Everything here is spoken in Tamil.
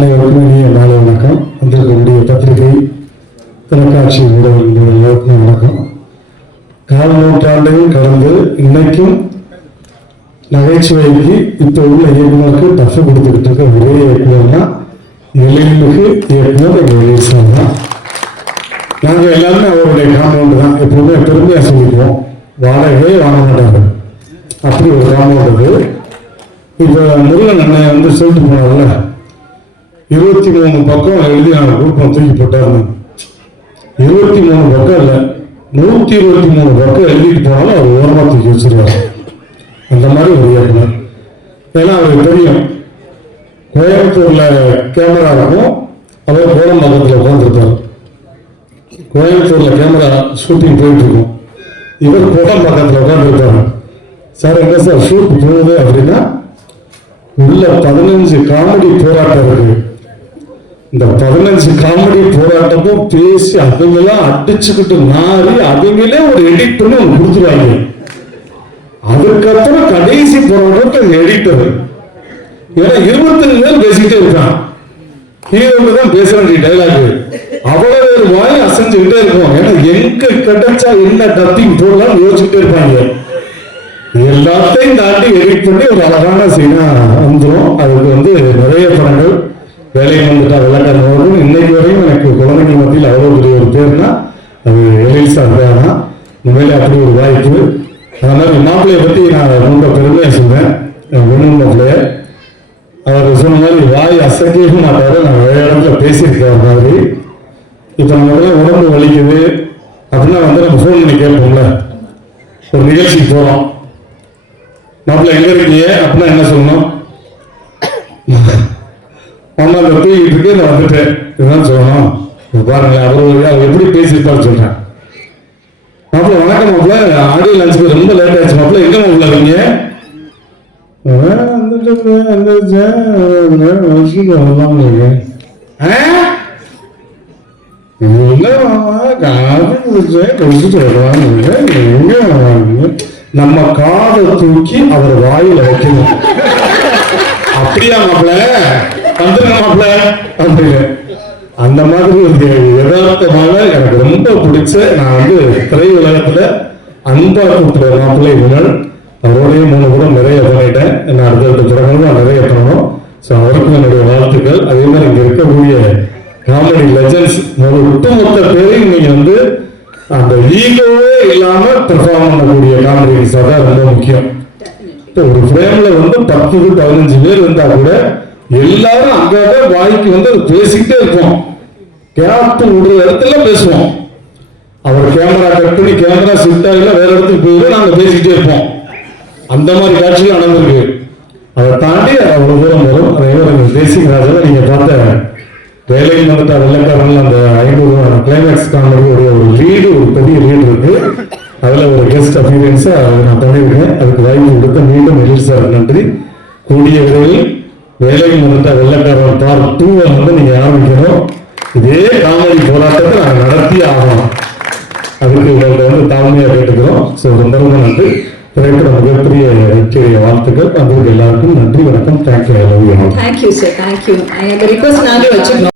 அனைவருக்கும் இனிய மாலை வணக்கம். வந்திருக்கக்கூடிய பத்திரிகை தொலைக்காட்சி ஊடகங்களுக்கும் வணக்கம். கால் நூற்றாண்டையும் கடந்து இன்னைக்கும் நகைச்சுவைக்கு இப்போ உள்ள இயக்குநருக்கு டஃப் கொடுத்துக்கிட்டு இருக்க ஒரே இயக்குநர்னா எழில்மிகு இயக்குனர் எங்கள் எழில்சாமி தான். நாங்கள் எல்லாருமே அவருடைய காம்பவுண்டு தான் எப்பவுமே பெருமையாக சொல்லிக்குவோம். வாடகையே வாங்க மாட்டாங்க, அப்படி ஒரு காம்பவுண்டு. இப்போ முருகன் அண்ணன் வந்து சொல்லிட்டு போனார்ல, 23 பக்கம் எழுதி நான் குரூப்பம் தூக்கி போட்டாருன்னு. 23 பக்கம் இல்லை, 123 பக்கம் எழுதிட்டு போனாலும் அவர் ஓரமாக தூக்கி வச்சிருவார். அந்த மாதிரி ஒரு இயக்குனர். ஏன்னா அவருக்கு தெரியும், கோயம்புத்தூர்ல கேமரா இருக்கும், அவர் கோடம்பாக்கத்தில் உட்காந்துருப்பார். கோயம்புத்தூர்ல கேமரா ஷூட்டிங் போயிட்டு இருக்கும், இவர் கோடம்பாக்கத்தில் உட்காந்துருப்பாரு. சார் எங்க சார் ஷூட் போகுது அப்படின்னா, உள்ள 15 காமெடி போராட்டம் இருக்கு. இந்த 15 காமெடி போராட்டமும் பேசி அவங்கெல்லாம் அடிச்சுக்கிட்டு நாரி அவங்களே ஒரு எடிட் பண்ணி அவங்க கொடுத்துருவாங்க. அதுக்கப்புறம் கடைசி போராட்டம் எடிட்டர். ஏன்னா 25 பேர் பேசிக்கிட்டே இருக்கான், ஹீரோக்கு தான் பேச வேண்டிய டைலாக். அவ்வளவு ஒரு வாய் அசைஞ்சுக்கிட்டே இருக்கும். ஏன்னா எங்க கிடைச்சா என்ன டப்பிங் போடலாம் யோசிச்சுட்டே இருப்பாங்க. எல்லாத்தையும் தாண்டி எடிட் பண்ணி ஒரு அழகான சீனா வந்துடும். அதுக்கு வந்து நிறைய படங்கள் வேலையை வந்துட்டா வெள்ளக்காரன். இன்னைக்கு வரையும் எனக்கு குழந்தைகள் மத்தியில் அவ்வளோ பெரிய ஒரு பேர்னா அது எழில்சாமி தான். உண்மையிலே அப்படி ஒரு வாய்ப்பு. அதனால மாப்பிள்ளையை பற்றி நான் ரொம்ப பெருமையாக சொல்றேன். வெண்ணும் மாப்பிள்ளைய அவர் சொன்ன மாதிரி வாய் அசைக்கவே மாட்டாரு. நான் நிறைய இடத்துல பேசியிருக்கிற மாதிரி. இப்போ நம்ம உடம்பு வலிக்குது அப்படின்னா வந்து நம்ம ஃபோன் பண்ணி கேட்போம்ல, ஒரு நிகழ்ச்சிக்கு போகிறோம், மாப்பிள்ள எங்க இருக்கீங்க அப்படின்னா என்ன சொல்லணும்? அம்மா அந்த தூக்கிட்டு இருக்கு, நான் வந்துட்டேன், இதுதான் சொல்லணும். பாருங்க அவர் எப்படி பேசியிருப்பாரு சொல்றேன். மாப்பிள்ள வணக்கம் மாப்பிள்ள, ஆடியோ லஞ்சுக்கு ரொம்ப லேட் ஆயிடுச்சு மாப்பிள்ள, எங்க மாப்பிள்ள இருக்கீங்க? நம்ம காதை தூக்கி அவர் வாயில வைக்கணும். அப்படியா மாப்பிள்ள, வந்துருங்க மாப்பிள்ள அப்படின்னு. அந்த மாதிரி ஒரு யதார்த்தமாக எனக்கு ரொம்ப பிடிச்ச, நான் வந்து திரையுலகத்துல அன்பா கூப்பிட்ட மாப்பிள்ளை இவங்கள். அவரோடையும் 3 படம் நிறைய பண்ணிட்டேன். நான் அடுத்த படங்களும் நான் நிறைய பண்ணணும். ஸோ அவருக்கும் என்னுடைய வாழ்த்துக்கள். அதே மாதிரி இங்க இருக்கக்கூடிய காமெடி லெஜண்ட்ஸ் ஒட்டுமொத்த பேரையும் நீங்க வந்து அந்த ஈகோவே இல்லாம பெர்ஃபார்ம் பண்ணக்கூடிய காமெடிஸ் தான் ரொம்ப முக்கியம். ஒரு ஃப்ரேம்ல வந்து 10-15 பேர் இருந்தா கூட எல்லாரும் அங்காக வாய்க்கு வந்து பேசிக்கிட்டே இருப்போம். கேப் விடுற இடத்துல பேசுவோம். அவர் கேமரா கட் பண்ணி கேமரா ஷிஃப்ட் ஆகல வேற இடத்துக்கு போயிடும், நாங்க பேசிக்கிட்டே இருப்போம். அந்த மாதிரி காட்சிகள் நடந்திருக்கு. அதை தாண்டி அவ்வளவு தூரம் வரும். அதே மாதிரி தேசிகராஜன் நீங்க பார்த்த வேலையில் வந்துட்டு வெள்ளக்காரர்கள் அந்த 500 கிளைமேக்ஸ் காமெடியோடைய ஒரு லீடு, ஒரு பெரிய லீடு இருக்கு. அதுல ஒரு கெஸ்ட் அப்பியரன்ஸா நான் பண்ணியிருக்கேன். அதுக்கு வாய்ப்பு கொடுத்த மீண்டும் எழில் சார் நன்றி. கூடிய விரைவில் வேலையில் வந்துட்டு வெள்ளக்காரன் பார்ட் 2 வந்து நீங்க ஆரம்பிக்கணும். இதே காமெடி போராட்டத்தை நாங்கள் நடத்தி ஆகணும். அதுக்கு உங்கள்கிட்ட வந்து தாழ்மையாக கேட்டுக்கிறோம். ஸோ ரொம்ப ரொம்ப நன்றி. திரைப்பட மிகப்பெரிய வெற்றிய வாழ்த்துக்கள். அதுக்கு எல்லாருக்கும் நன்றி, வணக்கம். Thank you. I love you. Thank you sir, thank you. Request நாங்களே வச்சுக்கணும்.